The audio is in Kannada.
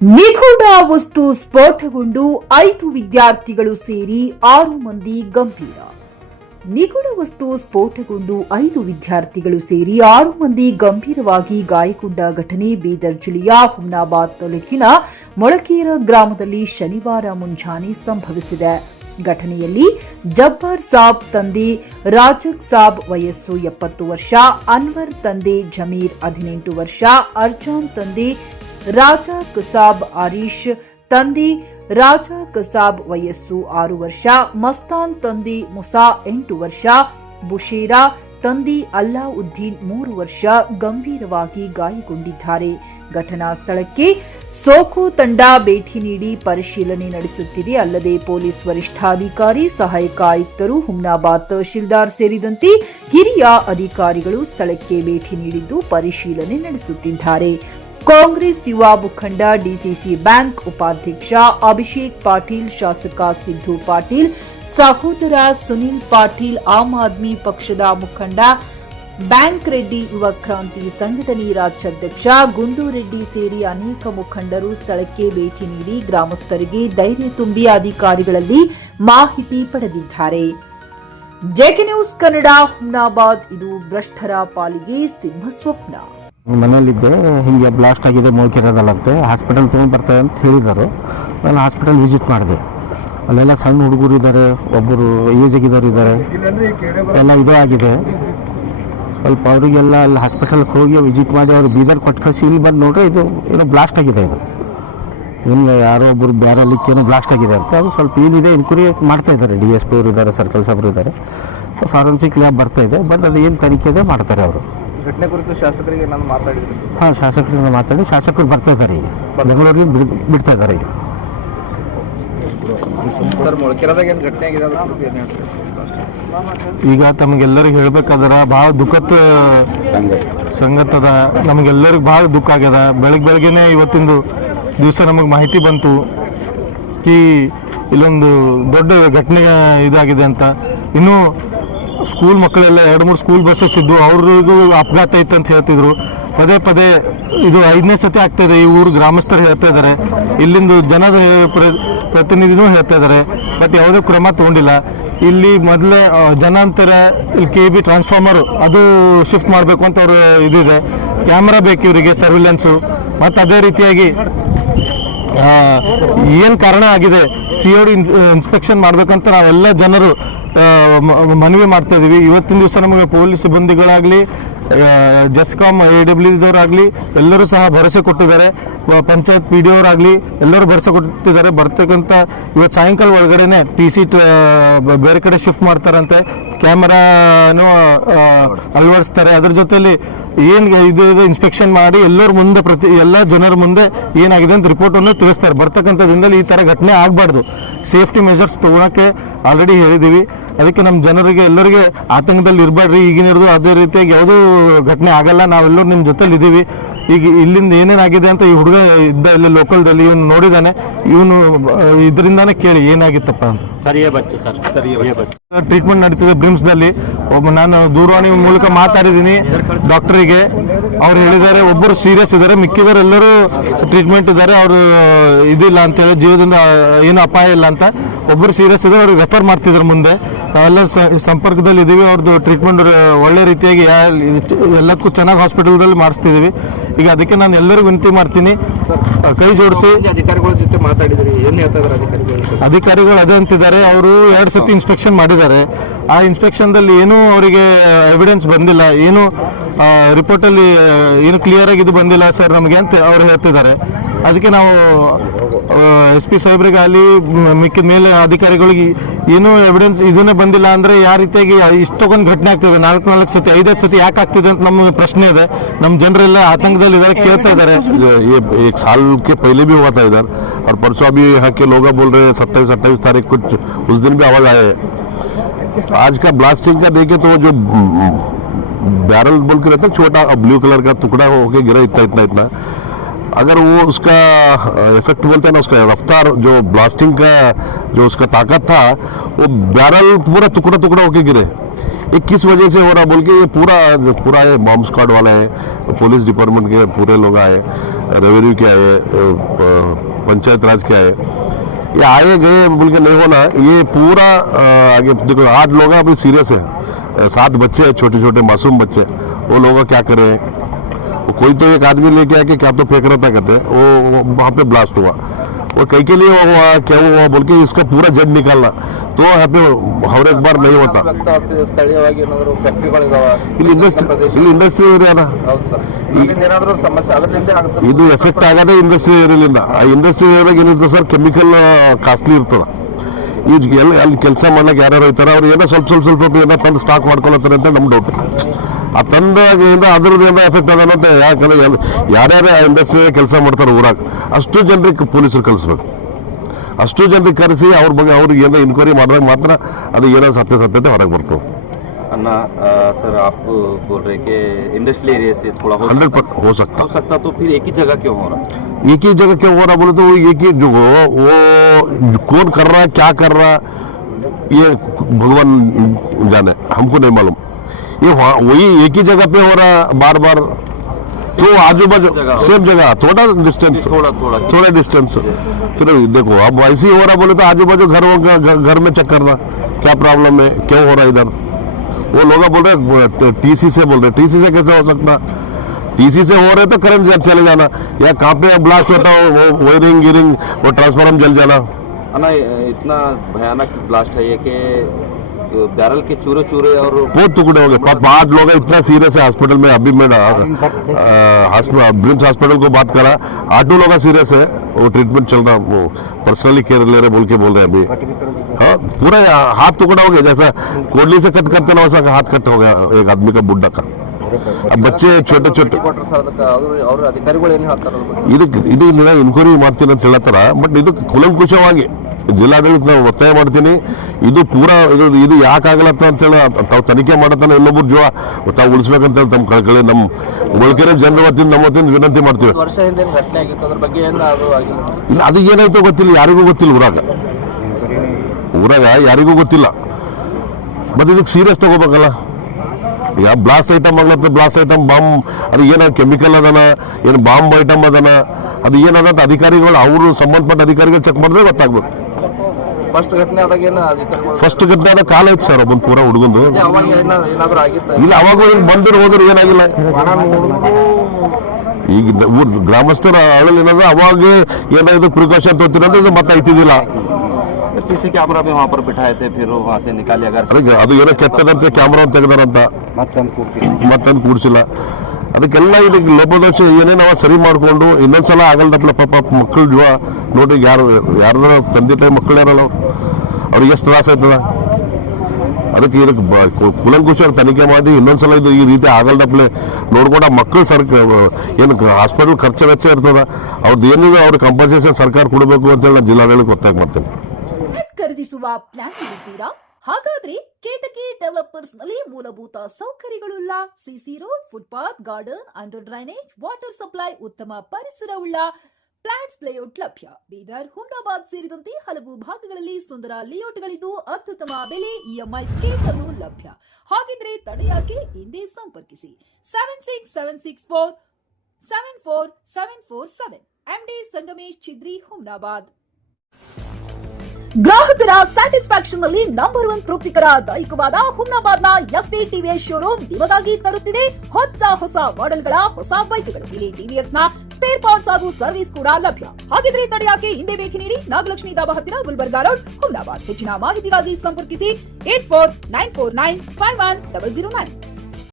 ನಿಗೂಢ ವಸ್ತು ಸ್ಫೋಟಗೊಂಡು 5 ವಿದ್ಯಾರ್ಥಿಗಳು ಸೇರಿ 6 ಮಂದಿ ಗಂಭೀರ. ನಿಗೂಢ ವಸ್ತು ಸ್ಫೋಟಗೊಂಡು 5 ವಿದ್ಯಾರ್ಥಿಗಳು ಸೇರಿ 6 ಮಂದಿ ಗಂಭೀರವಾಗಿ ಗಾಯಗೊಂಡ ಘಟನೆ ಬೀದರ್ ಜಿಲ್ಲೆಯ ಹುಮ್ನಾಬಾದ್ ತಾಲೂಕಿನ ಮೊಳಕೇರ ಗ್ರಾಮದಲ್ಲಿ ಶನಿವಾರ ಮುಂಜಾನೆ ಸಂಭವಿಸಿದೆ. ಘಟನೆಯಲ್ಲಿ ಜಬ್ಬಾರ್ ಸಾಬ್ ತಂದೆ ರಾಜಕ್ ಸಾಬ್ ವಯಸ್ಸು 70 ವರ್ಷ, ಅನ್ವರ್ ತಂದೆ ಜಮೀರ್ 18 ವರ್ಷ, ಅರ್ಜಾನ್ ತಂದೆ ರಾಜಾ ಕಸಾಬ್, ಆರೀಶ್ ತಂದೆ ರಾಜಾ ಕಸಾಬ್ ವಯಸ್ಸು 6 ವರ್ಷ, ಮಸ್ತಾನ್ ತಂದೆ ಮುಸಾ 8 ವರ್ಷ, ಬುಷೇರಾ ತಂದೆ ಅಲ್ಲಾವುದ್ದೀನ್ 3 ವರ್ಷ ಗಂಭೀರವಾಗಿ ಗಾಯಗೊಂಡಿದ್ದಾರೆ. ಘಟನಾ ಸ್ಥಳಕ್ಕೆ ಸೋಕೋ ತಂಡ ಭೇಟಿ ನೀಡಿ ಪರಿಶೀಲನೆ ನಡೆಸುತ್ತಿದೆ. ಅಲ್ಲದೆ ಪೊಲೀಸ್ ವರಿಷ್ಠಾಧಿಕಾರಿ, ಸಹಾಯಕ ಆಯುಕ್ತರು, ಹುಮ್ನಾಬಾದ್ ತಹಶೀಲ್ದಾರ್ ಸೇರಿದಂತೆ ಹಿರಿಯ ಅಧಿಕಾರಿಗಳು ಸ್ಥಳಕ್ಕೆ ಭೇಟಿ ನೀಡಿದ್ದು ಪರಿಶೀಲನೆ ನಡೆಸುತ್ತಿದ್ದಾರೆ. ಕಾಂಗ್ರೆಸ್ ಯುವ ಮುಖಂಡ, ಡಿಸಿಸಿ ಬ್ಯಾಂಕ್ ಉಪಾಧ್ಯಕ್ಷ ಅಭಿಷೇಕ್ ಪಾಟೀಲ್, ಶಾಸಕ ಸಿದ್ದು ಪಾಟೀಲ್, ಸಹೋದರ ಸುನಿಲ್ ಪಾಟೀಲ್, ಆಮ್ ಆದ್ಮಿ ಪಕ್ಷದ ಮುಖಂಡ ಬ್ಯಾಂಕ್ ರೆಡ್ಡಿ, ಯುವ ಕ್ರಾಂತಿ ಸಂಘಟನೆ ರಾಜ್ಯಾಧ್ಯಕ್ಷ ಗುಂಡೂರೆಡ್ಡಿ ಸೇರಿ ಅನೇಕ ಮುಖಂಡರು ಸ್ಥಳಕ್ಕೆ ಭೇಟಿ ನೀಡಿ ಗ್ರಾಮಸ್ಥರಿಗೆ ಧೈರ್ಯ ತುಂಬಿ ಅಧಿಕಾರಿಗಳಲ್ಲಿ ಮಾಹಿತಿ ಪಡೆದಿದ್ದಾರೆ. JK news Kannada, Humnabad. ಇದು ಭ್ರಷ್ಟರ ಪಾಲಿಗೆ ಸಿಂಹ ಸ್ವಪ್ನ. ಮನೆಯಲ್ಲಿದ್ದೆ, ಹಿಂಗೆ ಬ್ಲಾಸ್ಟ್ ಆಗಿದೆ ಮೊಳಕೆರದಲ್ಲಂತೆ, ಹಾಸ್ಪಿಟಲ್ ತೊಗೊಂಡು ಬರ್ತಾರೆ ಅಂತ ಹೇಳಿದರು. ನಾನು ಹಾಸ್ಪಿಟಲ್ ವಿಸಿಟ್ ಮಾಡಿದೆ. ಅಲ್ಲೆಲ್ಲ ಸಣ್ಣ ಹುಡುಗರು ಇದ್ದಾರೆ, ಒಬ್ಬರು ಏಜ್ ಆಗಿದ್ದವರು ಇದ್ದಾರೆ, ಎಲ್ಲ ಇದು ಆಗಿದೆ. ಸ್ವಲ್ಪ ಅವರಿಗೆಲ್ಲ ಅಲ್ಲಿ ಹಾಸ್ಪಿಟಲ್ಗೆ ಹೋಗಿ ವಿಸಿಟ್ ಮಾಡಿ ಅವರು ಬೀದರ್ ಕೊಟ್ಟು ಕಳಿಸಿ ಇಲ್ಲಿ ಬಂದು ನೋಡ್ರೆ ಇದು ಏನೋ ಬ್ಲಾಸ್ಟ್ ಆಗಿದೆ. ಇದು ಏನು ಯಾರೋ ಒಬ್ಬರು ಬ್ಯಾರಲಿಕ್ಕೆ ಏನೋ ಬ್ಲಾಸ್ಟ್ ಆಗಿದೆ ಅಂತ ಅದು ಸ್ವಲ್ಪ ಏನಿದೆ ಎನ್ಕ್ವೈರಿ ಮಾಡ್ತಾ ಇದ್ದಾರೆ. DSP ಅವರು ಇದ್ದಾರೆ, ಸರ್ಕಲ್ ಸಾಬ್ರು ಇದ್ದಾರೆ, ಫಾರೆನ್ಸಿಕ್ ಲ್ಯಾಬ್ ಬರ್ತಾ ಇದೆ. ಬಂದು ಅದು ಏನು ತನಿಖೆ ಇದೆ ಮಾಡ್ತಾರೆ ಅವರು. ಘಟನೆ ಕುರಿತು ಶಾಸಕರಿಗೆ ನಾನು ಮಾತಾಡಿದ್ದೆ. ಹಾಂ, ಶಾಸಕರಿಂದ ಮಾತಾಡಿ ಶಾಸಕರು ಬರ್ತಾ ಇದ್ದಾರೆ. ಈಗ ಬೆಂಗಳೂರಿಗೆ ಬಿಡ್ತಾ ಇದ್ದಾರೆ. ಈಗ ಸರ್, ಮೊಳಕೆರದಾಗ ಏನು ಘಟನೆ ಆಗಿದೆ ಅದ್ರ ಬಗ್ಗೆ ಏನು ಹೇಳ್ತೀರಿ? ಈಗ ತಮಗೆಲ್ಲರಿಗೆ ಹೇಳ್ಬೇಕಾದ್ರೆ ಭಾಳ ದುಃಖದ ಸಂಗತದ. ನಮಗೆಲ್ಲರಿಗೆ ಭಾಳ ದುಃಖ ಆಗ್ಯದ. ಬೆಳಗ್ಗೆನೇ ಇವತ್ತಿಂದು ದಿವಸ ನಮಗೆ ಮಾಹಿತಿ ಬಂತು ಕಿ ಇಲ್ಲೊಂದು ದೊಡ್ಡ ಘಟನೆ ಇದಾಗಿದೆ ಅಂತ. ಇನ್ನೂ ಸ್ಕೂಲ್ ಮಕ್ಕಳೆಲ್ಲ 2-3 ಸ್ಕೂಲ್ ಬಸ್ಸಸ್ ಇದ್ದು ಅವ್ರಿಗೂ ಅಪಘಾತ ಐತೆ ಅಂತ ಹೇಳ್ತಿದ್ರು. ಪದೇ ಪದೇ ಇದು 5ನೇ ಸತಿ ಆಗ್ತಾಯಿದೆ. ಈ ಊರು ಗ್ರಾಮಸ್ಥರು ಹೇಳ್ತಾ ಇದ್ದಾರೆ, ಇಲ್ಲಿಂದು ಜನದ ಪ್ರತಿನಿಧಿನೂ ಹೇಳ್ತಾ ಇದ್ದಾರೆ. ಬಟ್ ಯಾವುದೇ ಕ್ರಮ ತಗೊಂಡಿಲ್ಲ. ಇಲ್ಲಿ ಮೊದಲೇ ಜನ ಅಂತಾರೆ ಇಲ್ಲಿ KB ಟ್ರಾನ್ಸ್ಫಾರ್ಮರು ಅದು ಶಿಫ್ಟ್ ಮಾಡಬೇಕು ಅಂತ ಅವರು ಇದಿದೆ. ಕ್ಯಾಮ್ರಾ ಬೇಕು ಇವರಿಗೆ, ಸರ್ವಿಲೆನ್ಸು. ಮತ್ತು ಅದೇ ರೀತಿಯಾಗಿ ಏನು ಕಾರಣ ಆಗಿದೆ COD ಇನ್ಸ್ಪೆಕ್ಷನ್ ಮಾಡಬೇಕಂತ ನಾವೆಲ್ಲ ಜನರು ಮನವಿ ಮಾಡ್ತಾ ಇದ್ದೀವಿ. ಇವತ್ತಿನ ದಿವಸ ನಮಗೆ ಪೊಲೀಸ್ ಸಿಬ್ಬಂದಿಗಳಾಗಲಿ, ಜಸ್ಕಾಮ್ AWದವರಾಗಲಿ ಎಲ್ಲರೂ ಸಹ ಭರವಸೆ ಕೊಟ್ಟಿದ್ದಾರೆ. ಪಂಚಾಯತ್ PDO ಅವರಾಗಲಿ ಎಲ್ಲರೂ ಭರವಸೆ ಕೊಟ್ಟಿದ್ದಾರೆ. ಬರ್ತಕ್ಕಂಥ ಇವತ್ತು ಸಾಯಂಕಾಲ ಒಳಗಡೆನೆ TC ಬೇರೆ ಕಡೆ ಶಿಫ್ಟ್ ಮಾಡ್ತಾರಂತೆ, ಕ್ಯಾಮರಾನು ಅಳವಡಿಸ್ತಾರೆ. ಅದ್ರ ಜೊತೆಲಿ ಏನು ಇದು ಇನ್ಸ್ಪೆಕ್ಷನ್ ಮಾಡಿ ಎಲ್ಲರ ಮುಂದೆ ಎಲ್ಲ ಜನರ ಮುಂದೆ ಏನಾಗಿದೆ ಅಂತ ರಿಪೋರ್ಟನ್ನು ತಿಳಿಸ್ತಾರೆ. ಬರ್ತಕ್ಕಂಥ ದಿನದಲ್ಲಿ ಈ ಥರ ಘಟನೆ ಆಗಬಾರ್ದು. ಸೇಫ್ಟಿ ಮೆಷರ್ಸ್ ತೊಗೊಳಕ್ಕೆ ಆಲ್ರೆಡಿ ಹೇಳಿದ್ದೀವಿ. ಅದಕ್ಕೆ ನಮ್ಮ ಜನರಿಗೆ ಎಲ್ಲರಿಗೆ ಆತಂಕದಲ್ಲಿ ಇರಬಾರ್ರಿ. ಈಗಿನ ಹಿಡಿದು ಅದೇ ರೀತಿಯಾಗಿ ಯಾವುದೂ ಘಟನೆ ಆಗಲ್ಲ. ನಾವೆಲ್ಲರೂ ನಿಮ್ಮ ಜೊತೆಲಿ ಇದ್ದೀವಿ. ಈಗ ಇಲ್ಲಿಂದ ಏನೇನಾಗಿದೆ ಅಂತ ಈ ಹುಡುಗ ಇದ್ದ ಇಲ್ಲಿ ಲೋಕಲ್ದಲ್ಲಿ ಇವನು ನೋಡಿದ್ದಾನೆ. ಇವನು ಇದರಿಂದಾನೇ ಕೇಳಿ ಏನಾಗಿತ್ತಪ್ಪ ಅಂತ. ಟ್ರೀಟ್ಮೆಂಟ್ ನಡೀತಿದೆ ಬ್ರಿಮ್ಸ್ದಲ್ಲಿ. ನಾನು ದೂರವಾಣಿ ಮೂಲಕ ಮಾತಾಡಿದ್ದೀನಿ ಡಾಕ್ಟರಿಗೆ. ಅವ್ರು ಹೇಳಿದ್ದಾರೆ ಒಬ್ಬರು ಸೀರಿಯಸ್ ಇದ್ದಾರೆ, ಮಿಕ್ಕಿದವರು ಎಲ್ಲರೂ ಟ್ರೀಟ್ಮೆಂಟ್ ಇದ್ದಾರೆ, ಅವರು ಇದಿಲ್ಲ ಅಂತೇಳಿ, ಜೀವದಿಂದ ಏನು ಅಪಾಯ ಇಲ್ಲ ಅಂತ. ಒಬ್ಬರು ಸೀರಿಯಸ್ ಇದ್ದಾರೆ, ಅವ್ರಿಗೆ ರೆಫರ್ ಮಾಡ್ತಿದ್ರು ಮುಂದೆ. ನಾವೆಲ್ಲ ಸಂಪರ್ಕದಲ್ಲಿ ಇದ್ದೀವಿ. ಅವ್ರದ್ದು ಟ್ರೀಟ್ಮೆಂಟ್ ಒಳ್ಳೆ ರೀತಿಯಾಗಿ ಎಲ್ಲದಕ್ಕೂ ಚೆನ್ನಾಗಿ ಹಾಸ್ಪಿಟಲ್ದಲ್ಲಿ ಮಾಡಿಸ್ತಿದ್ದೀವಿ. ಈಗ ಅದಕ್ಕೆ ನಾನು ಎಲ್ಲರಿಗೂ ವಿನಂತಿ ಮಾಡ್ತೀನಿ, ಕೈ ಜೋಡಿಸಿ. ಅಧಿಕಾರಿಗಳ ಜೊತೆ ಮಾತಾಡಿದ್ರಿ, ಏನು ಹೇಳ್ತಾ ಇದ್ದಾರೆ ಅಧಿಕಾರಿಗಳು? ಅದೇ ಅಂತಿದ್ದಾರೆ, ಅವರು 2 ಸತಿ ಇನ್ಸ್ಪೆಕ್ಷನ್ ಮಾಡಿದ್ದಾರೆ. ಆ ಇನ್ಸ್ಪೆಕ್ಷನ್ದಲ್ಲಿ ಏನೂ ಅವರಿಗೆ ಎವಿಡೆನ್ಸ್ ಬಂದಿಲ್ಲ, ಏನು ರಿಪೋರ್ಟಲ್ಲಿ ಏನು ಕ್ಲಿಯರ್ ಆಗಿ ಇದು ಬಂದಿಲ್ಲ ಸರ್ ನಮಗೆ ಅಂತ ಅವ್ರು ಹೇಳ್ತಿದ್ದಾರೆ. ಅದಕ್ಕೆ ನಾವು SP ಸಾಹೇಬ್ರಿಗಾಗಲಿ ಮಿಕ್ಕಿದ ಮೇಲೆ ಅಧಿಕಾರಿಗಳಿಗೆ ಏನೂ ಎವಿಡೆನ್ಸ್ ಇದನ್ನೇ ಬಂದಿಲ್ಲ ಅಂದರೆ ಯಾವ ರೀತಿಯಾಗಿ ಇಷ್ಟೊಂದು ಘಟನೆ ಆಗ್ತಿದೆ, 4 ಸತಿ 5 ಸತಿ ಯಾಕೆ ಆಗ್ತಿದೆ ಅಂತ ನಮಗೆ ಪ್ರಶ್ನೆ ಇದೆ. ನಮ್ಮ ಜನರೆಲ್ಲ ಆತಂಕದಲ್ಲಿ ಇದ್ದಾರೆ, ಕೇಳ್ತಾ ಇದ್ದಾರೆ. एक साल के पहले भी हुआ था इधर, और परसों अभी यहाँ के लोग बोल रहे हैं 27-28 तारीख कुछ उस दिन भी आवाज आए हैं. आज का ब्लास्टिंग का देखे तो जो बैरल बोल के रहता है छोटा ब्लू कलर का टुकड़ा होके गिरा इतना, अगर वो उसका इफेक्ट बोलते हैं ना, उसका रफ्तार, जो ब्लास्टिंग का जो उसका ताकत था, वो बैरल पूरा टुकड़ा होके गिरे. ये किस वजह से हो रहा बोल के ये पूरा ये बॉम्ब स्क्वाड वाला है, पुलिस डिपार्टमेंट के पूरे लोग आए. रेवेन्यू के आए, पंचायत राज के आए, ये आए गए बोल के नहीं होना। ये पूरा आगे देखो 8 लोग अभी सीरियस है, 7 बच्चे हैं, छोटे छोटे मासूम बच्चे, वो लोग क्या करें। वो कोई तो एक आदमी लेके आके क्या तो फेंक रहा था कहते, वो वहाँ पे ब्लास्ट हुआ। वो कई के लिए हुआ क्या हुआ बोल के इसका पूरा जड़ निकालना तो यहाँ पे हर एक बार नहीं होता। ಸ್ಥಳೀಯವಾಗಿ ಏನಾದರೂ ಫ್ಯಾಕ್ಟ್ರಿಗಳಿದಾವ ಇಲ್ಲಿ ಇಂಡಸ್ಟ್ರಿ ಏರಿಯಾದ ಹೌದು ಸರ್, ಏನಾದರೂ ಸಮಸ್ಯೆ ಅದರಿಂದ ಆಗುತ್ತೆ. ಇದು ಎಫೆಕ್ಟ್ ಆಗೋದೇ ಇಂಡಸ್ಟ್ರಿ ಏರಿಯಾಲಿಂದ. ಆ ಇಂಡಸ್ಟ್ರಿ ಏರಿಯಾದಾಗ ಏನಿರ್ತದೆ ಸರ್, ಕೆಮಿಕಲ್ ಕಾಸ್ಟ್ಲಿ ಇರ್ತದೆ. ಈಗ ಎಲ್ಲ ಅಲ್ಲಿ ಕೆಲಸ ಮಾಡ್ಲಿಕ್ಕೆ ಯಾರ್ಯಾರು ಇರ್ತಾರೆ ಅವ್ರು ಏನೋ ಸ್ವಲ್ಪ ಏನೋ ತಂದು ಸ್ಟಾಕ್ ಮಾಡ್ಕೊಳತ್ತಾರೆ ಅಂತ ನಮ್ಮ ಡೌಟ್. ಆ ತಂದಾಗ ಏನೋ ಅದ್ರದ್ದು ಏನೋ ಎಫೆಕ್ಟ್ ಅದ ಅಂತ. ಯಾಕಂದ್ರೆ ಯಾರ್ಯಾರು ಆ ಇಂಡಸ್ಟ್ರಿ ಕೆಲಸ ಮಾಡ್ತಾರೆ ಊರಾಗ ಅಷ್ಟು ಜನರಿಗೆ ಪೊಲೀಸರು ಕಳಿಸ್ಬೇಕು, ಅಷ್ಟು ಜನರಿಗೆ ಕರೆಸಿ ಅವ್ರ ಬಗ್ಗೆ ಅವ್ರಿಗೆ ಏನೋ ಇನ್ಕ್ವೈರಿ ಮಾಡಿದಾಗ ಮಾತ್ರ ಅದು ಏನೋ ಸತ್ಯತೆ ಹೊರಗೆ ಬರ್ತವೆ. अन्ना सर आप बोल रहे कि इंडस्ट्रियल एरिया से थोड़ा 100% हो सकता तो फिर एक ही जगह क्यों हो रहा? एक ही जगह क्यों हो रहा बोले तो वो एक ही जो वो कौन कर रहा है क्या कर रहा है ये भगवान जाने, हमको नहीं मालूम। ये वही एक ही जगह पे हो रहा है बार बार, तो आजू बाजू सेम जगह थोड़ा डिस्टेंस फिर देखो अब ऐसे ही हो रहा बोले तो आजू बाजू घर में चेक करना क्या प्रॉब्लम है, क्यों हो रहा है इधर। वो लोग बोल रहे टीसी से बोल रहे, टीसी से कैसे हो सकता? टीसी से हो रहे तो करंट चले जाना, या कहाँ पे ब्लास्ट होता हो वो वायरिंग गिरिंग वो ट्रांसफार्मर जल जाना। अन्ना इतना भयानक ब्लास्ट है ये कि बैरल के चूरे और बहुत टुकड़े हो गए। 8 लोग इतना सीरियस है हॉस्पिटल में। अभी मैं ब्रिम्स हॉस्पिटल को बात करा, 8 लोग सीरियस है, वो ट्रीटमेंट चल रहा, वो पर्सनली केयर ले रहे बोल के बोल रहे हैं अभी। हाँ पूरा हाथ टुकड़ा हो गया, जैसा कोडली से कट करते ना वैसा हाथ कट हो गया एक आदमी का, बुड्ढा का। अब बच्चे छोटे ಅವ್ರ ಅಧಿಕಾರಿಗಳು ಏನು ಹೇಳ್ತಾರೆ ಇದು ಇನ್ಕ್ವೈರಿ ಮಾಡ್ತೀನಿ ಅಂತ ಹೇಳತ್ತಾರ. ಬಟ್ ಇದು ಕುಲಂಕುಷವಾಗಿ ಜಿಲ್ಲಾಡಳಿತ ನಾವು ಒತ್ತಾಯ ಮಾಡ್ತೀನಿ, ಇದು ಪೂರಾ ಇದು ಯಾಕಾಗಲತ್ತ ಅಂತೇಳಿ ತಾವು ತನಿಖೆ ಮಾಡತ್ತಾನೆ, ಇನ್ನೊಬ್ಬರು ಜೀವ ತಾವು ಉಳಿಸ್ಬೇಕಂತ ಹೇಳಿ ತಮ್ಮ ಕಳಕಳಿ ನಮ್ಮ ಉಳ್ಕೆರೆ ಜನರ ವತಿಯಿಂದ ನಮ್ಮ ವತಿಯಿಂದ ವಿನಂತಿ ಮಾಡ್ತೀವಿ. ವರ್ಷ ಹಿಂದೆ ಘಟನೆ ಆಗಿತ್ತು, ಅದ್ರ ಬಗ್ಗೆ ಏನು ಅದು ಆಗಿಲ್ಲ. ಇಲ್ಲ ಅದು ಏನಾಯ್ತೋ ಗೊತ್ತಿಲ್ಲ, ಯಾರಿಗೂ ಗೊತ್ತಿಲ್ಲ ಊರಾಗ ಯಾರಿಗೂ ಗೊತ್ತಿಲ್ಲ. ಮತ್ತೆ ಇದಕ್ಕೆ ಸೀರಿಯಸ್ ತಗೋಬೇಕಲ್ಲ. ಯಾ ಬ್ಲಾಸ್ಟ್ ಐಟಮ್ ಆಗ್ಲತ್ತ, ಬ್ಲಾಸ್ಟ್ ಐಟಮ್ ಬಾಂಬ್ ಅದು ಏನೋ ಕೆಮಿಕಲ್ ಅದನ, ಏನು ಬಾಂಬ್ ಐಟಮ್ ಅದನ, ಅದು ಏನದ ಅಧಿಕಾರಿಗಳು ಅವರು ಸಂಬಂಧಪಟ್ಟ ಅಧಿಕಾರಿಗಳು ಚೆಕ್ ಮಾಡಿದ್ರೆ ಗೊತ್ತಾಗ್ಬೇಕು. ಫಸ್ಟ್ ಘಟನೆ ಆದಾಗ ಏನು ಅಧಿಕಾರಿಗಳು ಫಸ್ಟ್ ಘಟನೆ ಆದಾಗ ಕಾಲ ಐತೆ ಸರ್ ಒಬ್ಬನ ಪೂರ ಹುಡುಗಂದು. ಅವಾಗ ಏನಾದರೂ ಆಗಿತ್ತು? ಇಲ್ಲ ಅವಾಗ ಬಂದರು ಹೋದ್ರು ಏನಾಗಿಲ್ಲ. ಈಗ ಗ್ರಾಮಸ್ಥರ ಅಳಲ್ ಏನದ ಅವಾಗ ಏನಾದ್ರು ಪ್ರಿಕಾಷನ್ ತೊಗೊತಿರೋದು ಇದು ಮತ್ತೆ ಐತಿದಿಲ್ಲ. सीसी कैमरा भी वहाँ पर बिठाए थे, फिर वहाँ से निकाली. अगर ಅದು ಏನೋ ಕೆಟ್ಟದಂತೆ ಕ್ಯಾಮ್ರಾ ತೆಗೆದಾರಂತ ಮತ್ತೊಂದು ಕೂಡಿಸಿಲ್ಲ. ಅದಕ್ಕೆಲ್ಲ ಇದಕ್ಕೆ ಲೋಪದೋಷ ಏನೇನು ಅವ ಸರಿ ಮಾಡಿಕೊಂಡು ಇನ್ನೊಂದ್ಸಲ ಆಗಲ್ದಪ್ಲ ಪಾಪ ಮಕ್ಕಳು ಜೀವ ನೋಡ್ರಿ, ಯಾರ್ದಾರ ತಂದೆ ತಾಯಿ ಮಕ್ಕಳು ಯಾರಲ್ಲ ಅವ್ರಿಗೆ ಎಷ್ಟು ತ್ರಾಸ ಆಯ್ತದ. ಅದಕ್ಕೆ ಇದಕ್ಕೆ ಕುಲಂಕುಷ ತನಿಖೆ ಮಾಡಿ ಇನ್ನೊಂದ್ಸಲ ಇದು ಈ ರೀತಿ ಆಗಲ್ದಪ್ಲೆ ನೋಡ್ಕೊಂಡು ಆ ಮಕ್ಕಳು ಏನು ಹಾಸ್ಪಿಟಲ್ ಖರ್ಚು ವೆಚ್ಚ ಇರ್ತದ ಅವ್ರದ್ದು ಏನಿದೆ ಅವ್ರಿಗೆ ಕಂಪನ್ಸೇಷನ್ ಸರ್ಕಾರ ಕೊಡಬೇಕು ಅಂತೇಳಿ ನಾನು ಜಿಲ್ಲಾಡಳಿತ ಒತ್ತಾಯ ಮಾಡ್ತೇನೆ. ಖರೀದಿಸುವ ಪ್ಲಾನ್ ಇದ್ದೀರಾ? ಹಾಗಾದ್ರೆ ಕೇತಕಿ ಡೆವಲಪರ್ಸ್ ನಲ್ಲಿ ಮೂಲಭೂತ ಸೌಕರ್ಯಗಳುಳ್ಳ CC road, footpath, garden, under drainage, water supply, ಉತ್ತಮ ಪರಿಸರವುಳ್ಳ ಫ್ಲಾಟ್ಸ್ ಲೇಔಟ್ ಲಭ್ಯ. ಬೀದರ್, ಹುಮ್ನಾಬಾದ್ ಸೇರಿದಂತೆ ಹಲವು ಭಾಗಗಳಲ್ಲಿ ಸುಂದರ ಲೇಔಟ್ಗಳಿದ್ದು ಅತ್ಯುತ್ತಮ ಬೆಲೆ, ಇಎಂಐ ಸ್ಕೀಮ್ಸ್ ಅನ್ನು ಲಭ್ಯ. ಹಾಗಿದ್ರೆ ತಡೆಯಾಕೆ ಹಿಂದೆ ಸಂಪರ್ಕಿಸಿ 7676474747 ಎಂಡಿ ಸಂಗಮೇಶ್ ಚಿದ್ರಿ, ಹುಮ್ನಾಬಾದ್. ಗ್ರಾಹಕರ ಸ್ಯಾಟಿಸ್ಫ್ಯಾಕ್ಷನ್ ನಲ್ಲಿ ನಂಬರ್ 1 ತೃಪ್ತಿಕರ ದೈಹಿಕವಾದ ಹುಮ್ನಾಬಾದ್ನ ಎಸ್ವಿ ಟಿವಿಎಸ್ ಶೋರೂಮ್ ನಿಮಗಾಗಿ ತರುತ್ತಿದೆ ಹೊಸ ಮಾಡೆಲ್ಗಳ ಹೊಸ ಬೈಕ್ಗಳು. ಇಲ್ಲಿ ಟಿವಿಎಸ್ ನ ಸ್ಪೇರ್ ಪಾರ್ಟ್ಸ್ ಹಾಗೂ ಸರ್ವಿಸ್ ಕೂಡ ಲಭ್ಯ. ಹಾಗಿದ್ರೆ ತಡೆಯಾಕೆ ಹಿಂದೆ ಭೇಟಿ ನೀಡಿ ನಾಗಲಕ್ಷ್ಮಿ ದಾಬಾ ಹತ್ತಿರ, ಗುಲ್ಬರ್ಗಾ ರೋಡ್, ಹುಮ್ನಾಬಾದ್. ಹೆಚ್ಚಿನ ಮಾಹಿತಿಗಾಗಿ ಸಂಪರ್ಕಿಸಿ 8494951009.